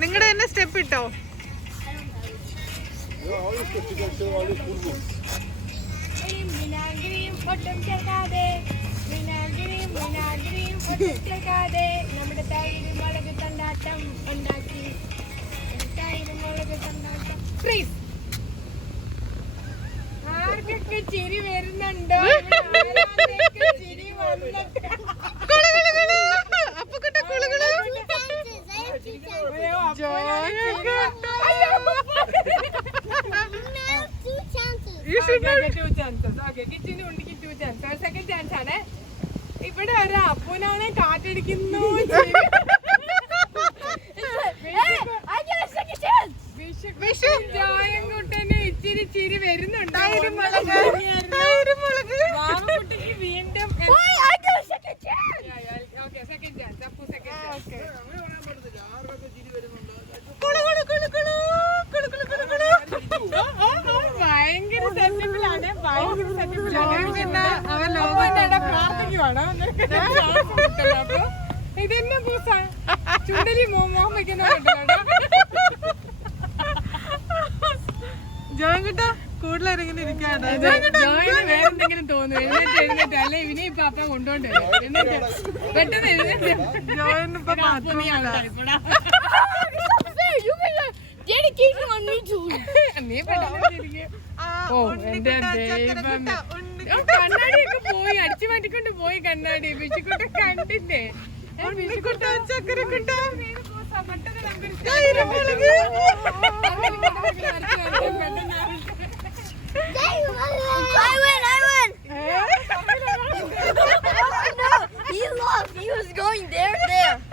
നിങ്ങളുടെ തന്നെ സ്റ്റെപ്പ് ഇട്ടോ? നമ്മുടെ തൈര് മുളക് തണ്ടാട്ടം ഉണ്ടാക്കി. തൈര് മുളക് തണ്ടാട്ടം. ആർക്കൊക്കെ ചിരി വരുന്നുണ്ടോ? ചിരി വന്നിട്ട് ഇവിടെ ഒരു അപ്പൂനാണ് കാറ്റടിക്കുന്നു. ജോയൻകുട്ടന് ഇച്ചിരി ചിരി വരുന്നുണ്ട്. വാമക്കുട്ടിക്ക് വീണ്ടും ഭയങ്കര സെറ്റപ്പിലാണ്. പ്രാർത്ഥിക്കുവാണ്. അപ്പൊ ഇതെന്നെ പൂസ ചുണ്ടലി മോഹം വയ്ക്കുന്ന ജോയൻകുട്ട കൂടുതലിങ്ങനെ ഇരിക്കാണ്. വേറെന്തെങ്കിലും തോന്നുന്നു. എഴുന്നേറ്റ് അല്ലെ ഇവനെ ഇപ്പൊ അപ്പ കൊണ്ടോണ്ട് പെട്ടെന്ന് എഴുന്നേറ്റ് ജോയനിപ്പോ നീ പെട്ടെന്ന് കണ്ണാടിയൊക്കെ പോയി അടിച്ചു മാറ്റിക്കൊണ്ട് പോയി. കണ്ണാടി വിഷുക്കുട്ട കണ്ടില്ലേ? ചക്കരക്കുട്ട He lost. He was going there.